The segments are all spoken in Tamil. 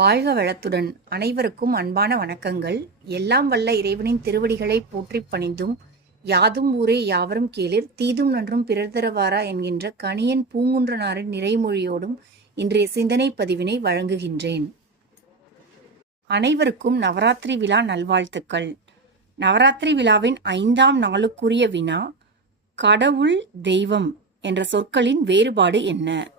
வாழ்க வளத்துடன். அனைவருக்கும் அன்பான வணக்கங்கள். எல்லாம் வல்ல இறைவனின் திருவடிகளை போற்றிப் பணிந்தும் யாதும் ஊரே யாவரும் கேளிர் தீதும் நன்றும் பிறர் தரவாரா என்கின்ற கணியன் பூங்குன்றனாரின் நிறைமொழியோடும் இன்றைய சிந்தனை பதிவினை வழங்குகின்றேன். அனைவருக்கும் நவராத்திரி விழா நல்வாழ்த்துக்கள். நவராத்திரி விழாவின் ஐந்தாம் நாளுக்குரிய வினா கடவுள் தெய்வம் என்ற சொற்களின் வேறுபாடு என்ன?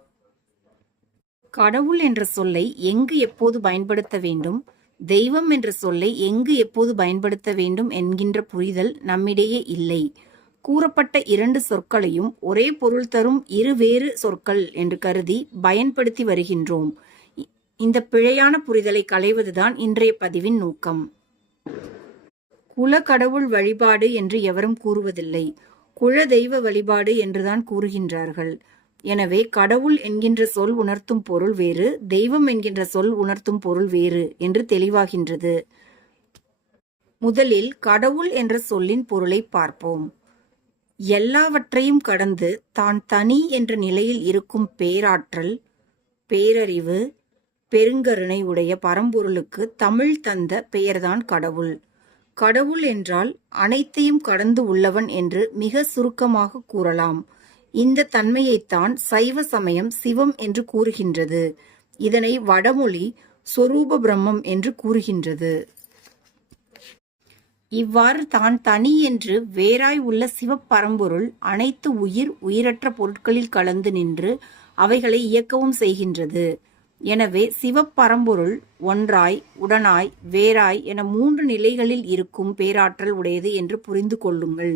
கடவுள் என்ற சொல்லை எங்கு எப்போது பயன்படுத்த வேண்டும்? தெய்வம் என்ற சொல்லை எங்கு எப்போது பயன்படுத்த வேண்டும் என்கின்ற புரிதல் நம்மிடையே இல்லை. கூறப்பட்ட இரண்டு சொற்களையும் ஒரே பொருள் தரும் இரு வேறு சொற்கள் என்று கருதி பயன்படுத்தி வருகின்றோம். இந்த பிழையான புரிதலை களைவதுதான் இன்றைய பதிவின் நோக்கம். குல கடவுள் வழிபாடு என்று எவரும் கூறுவதில்லை. குல தெய்வ வழிபாடு என்றுதான் கூறுகின்றார்கள். எனவே கடவுள் என்கின்ற சொல் உணர்த்தும் பொருள் வேறு தெய்வம் என்கின்ற சொல் உணர்த்தும் பொருள் வேறு என்று தெளிவாகின்றது. முதலில் கடவுள் என்ற சொல்லின் பொருளை பார்ப்போம். எல்லாவற்றையும் கடந்து தான் தனி என்ற நிலையில் இருக்கும் பேராற்றல் பேரறிவு பெருங்கருணை உடைய பரம்பொருளுக்கு தமிழ் தந்த பெயர்தான் கடவுள். கடவுள் என்றால் அனைத்தையும் கடந்து உள்ளவன் என்று மிக சுருக்கமாக கூறலாம். இந்த தன்மையைத்தான் சைவ சமயம் சிவம் என்று கூறுகின்றது. இதனை வடமொழி சொரூப பிரம்மம் என்று கூறுகின்றது. இவ்வாறு தான் தனி என்று வேறாய் உள்ள சிவப்பரம்பொருள் அனைத்து உயிர் உயிரற்ற பொருட்களில் கலந்து நின்று அவைகளை இயக்கவும் செய்கின்றது. எனவே சிவப்பரம்பொருள் ஒன்றாய் உடனாய் வேறாய் என மூன்று நிலைகளில் இருக்கும் பேராற்றல் உடையது என்று புரிந்து கொள்ளுங்கள்.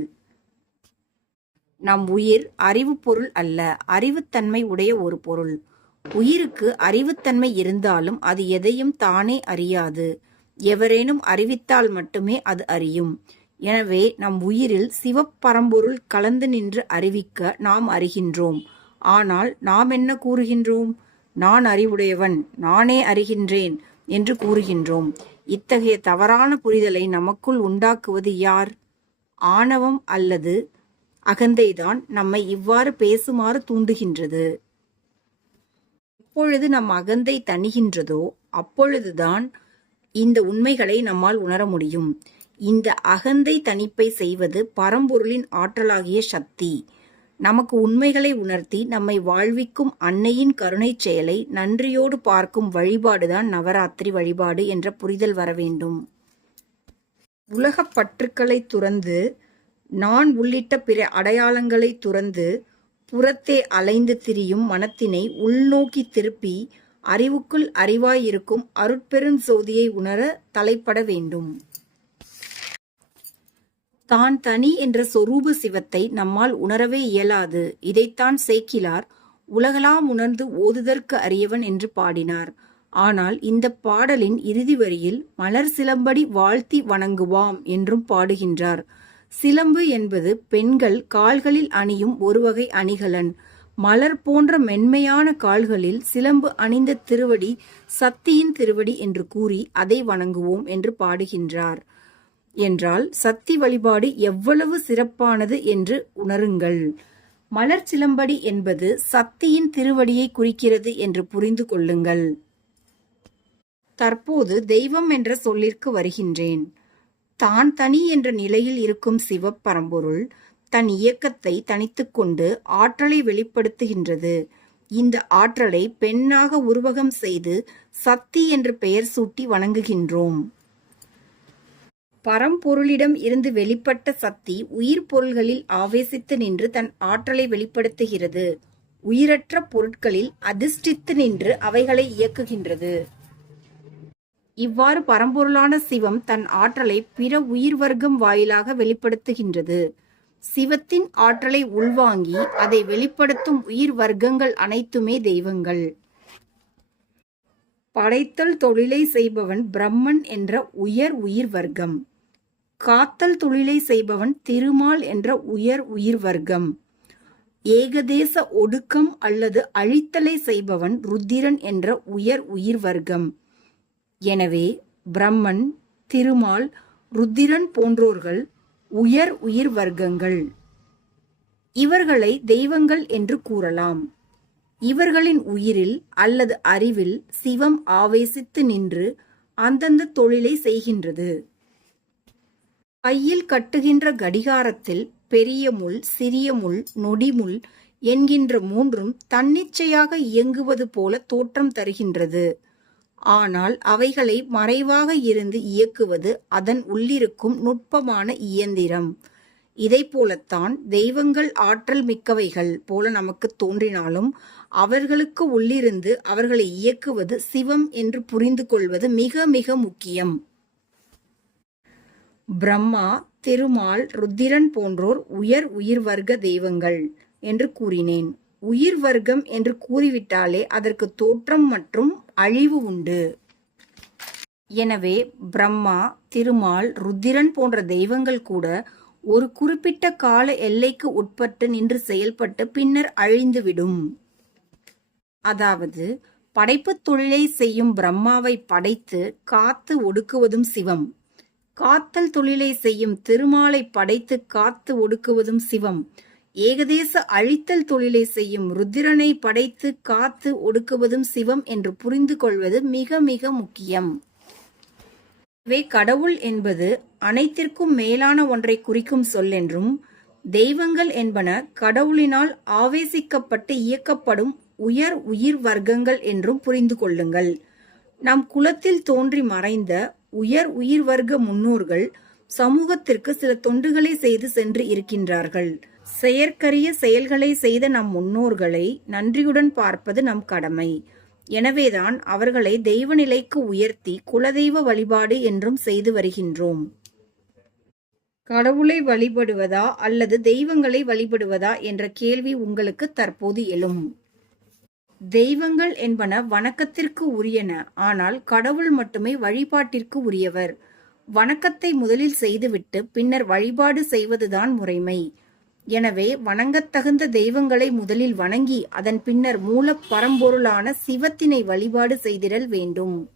நம் உயிர் அறிவு பொருள் அல்ல அறிவுத்தன்மை உடைய ஒரு பொருள். உயிருக்கு அறிவுத்தன்மை இருந்தாலும் அது எதையும் தானே அறியாது. எவரேனும் அறிவித்தால் மட்டுமே அது அறியும். எனவே நம் உயிரில் சிவப்பரம்பொருள் கலந்து நின்று அறிவிக்க நாம் அறிகின்றோம். ஆனால் நாம் என்ன கூறுகின்றோம்? நான் அறிவுடையவன் நானே அறிகின்றேன் என்று கூறுகின்றோம். இத்தகைய தவறான புரிதலை நமக்குள் உண்டாக்குவது யார்? ஆணவம் அல்லது அகந்தைதான் நம்மை இவ்வாறு பேசுமாறு தூண்டுகின்றது. எப்பொழுது நம் அகந்தை தணிகின்றதோ அப்பொழுதுதான் இந்த உண்மைகளை நம்மால் உணர முடியும். இந்த அகந்தை தணிப்பை செய்வது பரம்பொருளின் ஆற்றலாகிய சக்தி. நமக்கு உண்மைகளை உணர்த்தி நம்மை வாழ்விக்கும் அன்னையின் கருணை செயலை நன்றியோடு பார்க்கும் வழிபாடுதான் நவராத்திரி வழிபாடு என்ற புரிதல் வர வேண்டும். உலகப் பற்றுக்களை துறந்து நான் உள்ளிட்ட பிற அடையாளங்களை துறந்து புறத்தே அலைந்து திரியும் மனத்தினை உள்நோக்கி திருப்பி அறிவுக்குள் அறிவாயிருக்கும் அருட்பெருஞ்சோதியை உணர தலைப்பட வேண்டும். தான் தனி என்ற சொரூப சிவத்தை நம்மால் உணரவே இயலாது. இதைத்தான் சேக்கிலார் உலகலாம் உணர்ந்து ஓதுதற்கு அறியவன் என்று பாடினார். ஆனால் இந்த பாடலின் இறுதி வரியில் மலர் சிலம்படி வாழ்த்தி வணங்குவாம் என்றும் பாடுகின்றார். சிலம்பு என்பது பெண்கள் கால்களில் அணியும் ஒருவகை அணிகலன். மலர் போன்ற மென்மையான கால்களில் சிலம்பு அணிந்த திருவடி சக்தியின் திருவடி என்று கூறி அதை வணங்குவோம் என்று பாடுகின்றார். என்றால் சக்தி வழிபாடு எவ்வளவு சிறப்பானது என்று உணருங்கள். மலர் சிலம்படி என்பது சக்தியின் திருவடியை குறிக்கிறது என்று புரிந்து கொள்ளுங்கள். தற்போது தெய்வம் என்ற சொல்லிற்கு வருகின்றேன். தான் தனி என்ற நிலையில் இருக்கும் சிவப்பரம்பொருள் தன் இயக்கத்தை தனித்துக்கொண்டு ஆற்றலை வெளிப்படுத்துகின்றது. இந்த ஆற்றலை பெண்ணாக உருவகம் செய்து சக்தி என்று பெயர் சூட்டி வணங்குகின்றோம். பரம்பொருளிடம் இருந்து வெளிப்பட்ட சக்தி உயிர் பொருள்களில் ஆவேசித்து நின்று தன் ஆற்றலை வெளிப்படுத்துகிறது. உயிரற்ற பொருட்களில் அதிர்ஷ்டித்து நின்று அவைகளை இயக்குகின்றது. இவ்வாறு பரம்பொருளான சிவம் தன் ஆற்றலை பிற உயிர் வர்க்கம் வாயிலாக வெளிப்படுத்துகின்றது. சிவத்தின் ஆற்றலை உள்வாங்கி அதை வெளிப்படுத்தும் உயிர் வர்க்கங்கள் அனைத்துமே தெய்வங்கள். படைத்தல் தொழிலை செய்பவன் பிரம்மன் என்ற உயர் உயிர் வர்க்கம். காத்தல் தொழிலை செய்பவன் திருமால் என்ற உயர் உயிர் வர்க்கம். ஏகதேச ஒடுக்கம் அல்லது அழித்தலை செய்பவன் ருத்திரன் என்ற உயர் உயிர் வர்க்கம். எனவே பிரம்மன் திருமால் ருத்திரன் போன்றோர்கள் உயர் உயிர் வர்க்கங்கள். இவர்களை தெய்வங்கள் என்று கூறலாம். இவர்களின் உயிரில் அல்லது அறிவில் சிவம் ஆவேசித்து நின்று அந்தந்த தொழிலை செய்கின்றது. கையில் கட்டுகின்ற கடிகாரத்தில் பெரிய முள் சிறிய முள் நொடிமுள் என்கின்ற மூன்றும் தன்னிச்சையாக இயங்குவது போல தோற்றம் தருகின்றது. ஆனால் அவைகளை மறைவாக இருந்து இயக்குவது அதன் உள்ளிருக்கும் நுட்பமான இயந்திரம். இதை போலத்தான் தெய்வங்கள் ஆற்றல் மிக்கவைகள் போல நமக்கு தோன்றினாலும் அவர்களுக்கு உள்ளிருந்து அவர்களை இயக்குவது சிவம் என்று புரிந்து கொள்வது மிக மிக முக்கியம். பிரம்மா திருமால் ருத்திரன் போன்றோர் உயர் உயிர் வர்க்க தெய்வங்கள் என்று கூறினேன். உயிர் வர்க்கம் என்று கூறிவிட்டாலே அதற்கு தோற்றம் மற்றும் அழிவு உண்டு. எனவே பிரம்மா திருமால் ருத்திரன் போன்ற தெய்வங்கள் கூட ஒரு குறிப்பிட்ட கால எல்லைக்கு உட்பட்டு நின்று செயல்பட்டு பின்னர் அழிந்துவிடும் அதாவது படைப்புத் தொழிலை செய்யும் பிரம்மாவை படைத்து காத்து ஒடுக்குவதும் சிவம். காத்தல் தொழிலை செய்யும் திருமாலை படைத்து காத்து ஒடுக்குவதும் சிவம். ஏகதேச அழித்தல் தொழிலை செய்யும் ருத்திரனை படைத்து காத்து ஒடுக்குவதும் சிவம் என்று புரிந்து கொள்வது மிக மிக முக்கியம். எனவே கடவுள் என்பது அனைத்திற்கும் மேலான ஒன்றை குறிக்கும் சொல் என்றும் தெய்வங்கள் என்பன கடவுளினால் ஆவேசிக்கப்பட்டு இயக்கப்படும் உயர் உயிர் வர்க்கங்கள் என்றும் புரிந்து கொள்ளுங்கள். நம் குலத்தில் தோன்றி மறைந்த உயர் உயிர் வர்க்க முன்னோர்கள் சமூகத்திற்கு சில தொண்டுகளை செய்து சென்று இருக்கின்றார்கள். செயற்கரிய செயல்களை செய்த நம் முன்னோர்களை நன்றியுடன் பார்ப்பது நம் கடமை. எனவேதான் அவர்களை தெய்வ நிலைக்கு உயர்த்தி குலதெய்வ வழிபாடு என்றும் செய்து வருகின்றோம். கடவுளை வழிபடுவதா அல்லது தெய்வங்களை வழிபடுவதா என்ற கேள்வி உங்களுக்கு தற்போது எழும். தெய்வங்கள் என்பன வணக்கத்திற்கு உரியன ஆனால் கடவுள் மட்டுமே வழிபாட்டிற்கு உரியவர். வணக்கத்தை முதலில் செய்துவிட்டு பின்னர் வழிபாடு செய்வதுதான் முறைமை. எனவே வணங்கத்தகுந்த தெய்வங்களை முதலில் வணங்கி அதன் பின்னர் மூலப் பரம்பொருளான சிவத்தினை வழிபாடு செய்திடல் வேண்டும்.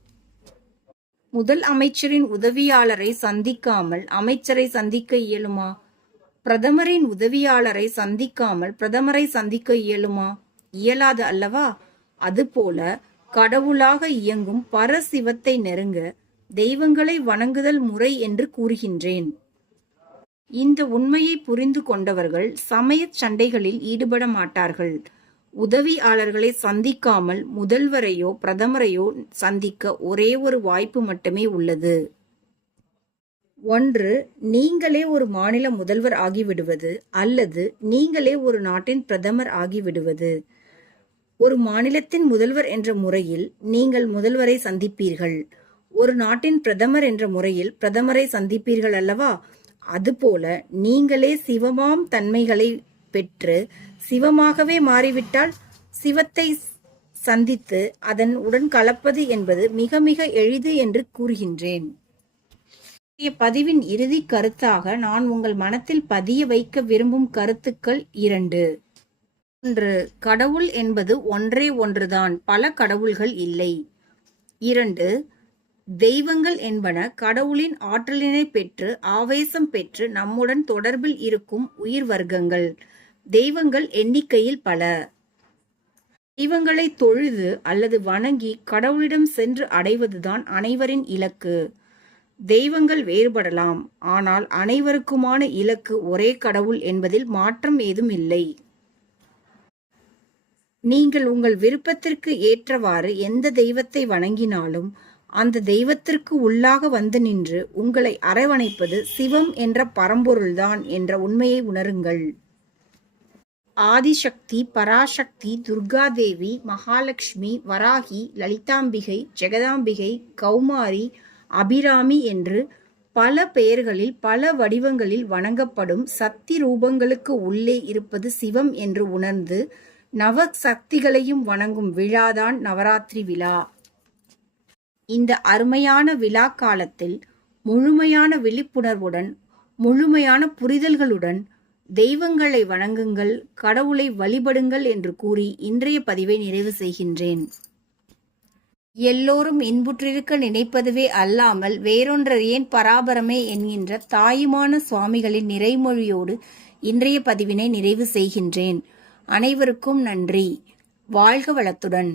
முதல் அமைச்சரின் உதவியாளரை சந்திக்காமல் அமைச்சரை சந்திக்க இயலுமா? பிரதமரின் உதவியாளரை சந்திக்காமல் பிரதமரை சந்திக்க இயலுமா? இயலாது அல்லவா? அதுபோல கடவுளாக இயங்கும் பரசிவத்தை நெருங்க தெய்வங்களை வணங்குதல் முறை என்று கூறுகின்றேன். இந்த உண்மையை புரிந்து கொண்டவர்கள் சமயச் சண்டைகளில் ஈடுபட மாட்டார்கள். உதவியாளர்களை சந்திக்காமல் முதல்வரையோ பிரதமரையோ சந்திக்க ஒரே ஒரு வாய்ப்பு மட்டுமே உள்ளது. ஒன்று நீங்களே ஒரு மாநில முதல்வர் ஆகிவிடுவது அல்லது நீங்களே ஒரு நாட்டின் பிரதமர் ஆகிவிடுவது. ஒரு மாநிலத்தின் முதல்வர் என்ற முறையில் நீங்கள் முதல்வரை சந்திப்பீர்கள். ஒரு நாட்டின் பிரதமர் என்ற முறையில் பிரதமரை சந்திப்பீர்கள் அல்லவா? அதுபோல நீங்களே சிவமாம் தன்மைகளை பெற்று சிவமாகவே மாறிவிட்டால் சிவத்தை சந்தித்து அதன் உடன் கலப்பது என்பது மிக மிக எளிது என்று கூறுகின்றேன். பதிவின் இறுதி கருத்தாக நான் உங்கள் மனத்தில் பதிய வைக்க விரும்பும் கருத்துக்கள் இரண்டு. ஒன்று கடவுள் என்பது ஒன்றே ஒன்றுதான். பல கடவுள்கள் இல்லை. இரண்டு தெய்வங்கள் என்பன கடவுளின் ஆற்றலினை பெற்று ஆவேசம் பெற்று நம்முடன் தொடர்பில் இருக்கும் உயிர் வர்க்கங்கள். தெய்வங்கள் எண்ணிக்கையில் பல. தெய்வங்களை தொழுது அல்லது வணங்கி கடவுளிடம் சென்று அடைவதுதான் அனைவரின் இலக்கு. தெய்வங்கள் வேறுபடலாம் ஆனால் அனைவருக்குமான இலக்கு ஒரே கடவுள் என்பதில் மாற்றம் ஏதும் இல்லை. நீங்கள் உங்கள் விருப்பத்திற்கு ஏற்றவாறு எந்த தெய்வத்தை வணங்கினாலும் அந்த தெய்வத்திற்கு உள்ளாக வந்து நின்று உங்களை அரவணைப்பது சிவம் என்ற பரம்பொருள்தான் என்ற உண்மையை உணருங்கள். ஆதிசக்தி பராசக்தி துர்காதேவி மகாலட்சுமி வராகி லலிதாம்பிகை ஜெகதாம்பிகை கௌமாரி அபிராமி என்று பல பெயர்களில் பல வடிவங்களில் வணங்கப்படும் சக்தி ரூபங்களுக்கு உள்ளே இருப்பது சிவம் என்று உணர்ந்து நவ சக்திகளையும் வணங்கும் விழாதான் நவராத்திரி விழா. இந்த அருமையான விழா காலத்தில் முழுமையான விழிப்புணர்வுடன் முழுமையான புரிதல்களுடன் தெய்வங்களை வணங்குங்கள் கடவுளை வழிபடுங்கள் என்று கூறி இன்றைய பதிவை நிறைவு செய்கின்றேன். எல்லோரும் இன்புற்றிருக்க நினைப்பதுவே அல்லாமல் வேறொன்றர் ஏன் பராபரமே என்கின்ற தாயுமான சுவாமிகளின் நிறைமொழியோடு இன்றைய பதிவினை நிறைவு செய்கின்றேன். அனைவருக்கும் நன்றி. வாழ்க வளத்துடன்.